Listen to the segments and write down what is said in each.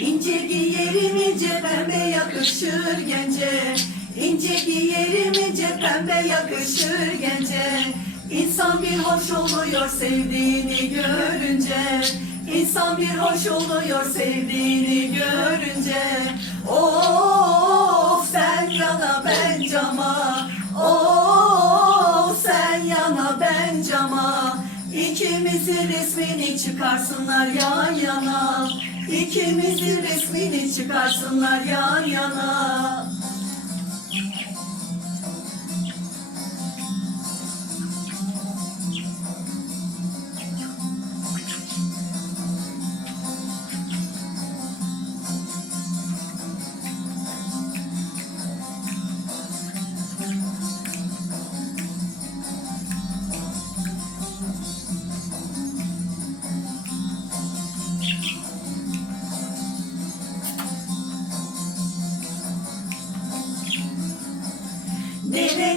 İnce giyerim ince pembe yakışır gence. İnce giyerim ince pembe yakışır gence. İnsan bir hoş oluyor sevdiğini görünce. İnsan bir hoş oluyor sevdiğini görünce. Of sen yana ben cama. Of sen yana ben cama. İkimizin resmini çıkarsınlar yan yana İkimizin resmini çıkarsınlar yan yana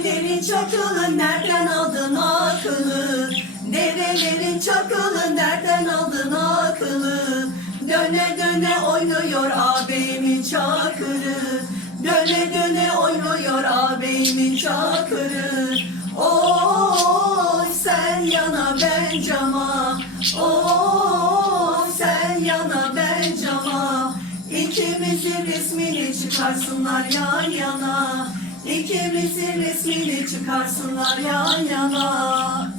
Derelerin çakılı nereden aldın akıllı? Derelerin çakılı nereden aldın akıllı? Döne döne oynuyor ağabeyimin çakırı. Döne döne oynuyor ağabeyimin çakırı. Oy sen yana ben cama. Oy sen yana ben cama. İkimizin resmini çıkarsınlar yan yana. İkimizin resmini çıkarsınlar yan yana.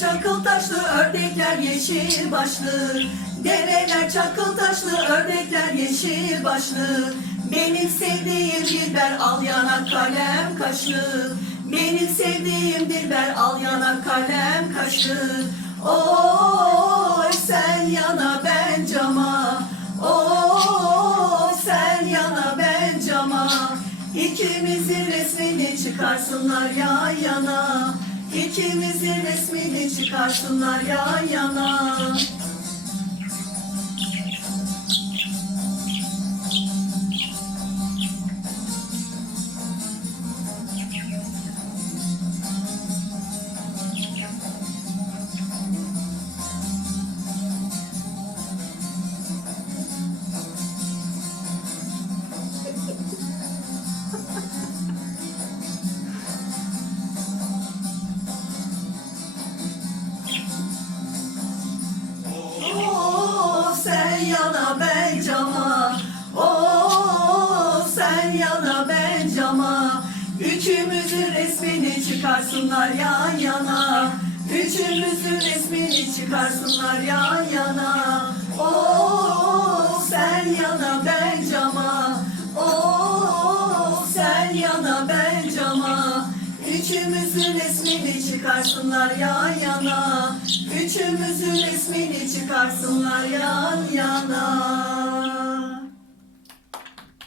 Çakıl taşlı, ördekler yeşil başlı. Dereler çakıl taşlı, ördekler yeşil başlı. Benim sevdiğim dilber al yanak kalem kaşlı. Benim sevdiğim dilber al yanak kalem kaşlı. Oy sen yana ben cama. Oy sen yana ben cama. İkimizin resmini çıkarsınlar yan yana. İkimizin resmini çıkarsınlar yan yana. Yana ben cama. Oh sen yana ben cama. Üçümüzün resmini çıkarsınlar yan yana. Üçümüzün resmini çıkarsınlar yan yana. Oh sen yana ben cama Üçümüzün resmini çıkarsınlar yan yana. Üçümüzün resmini çıkarsınlar yan yana.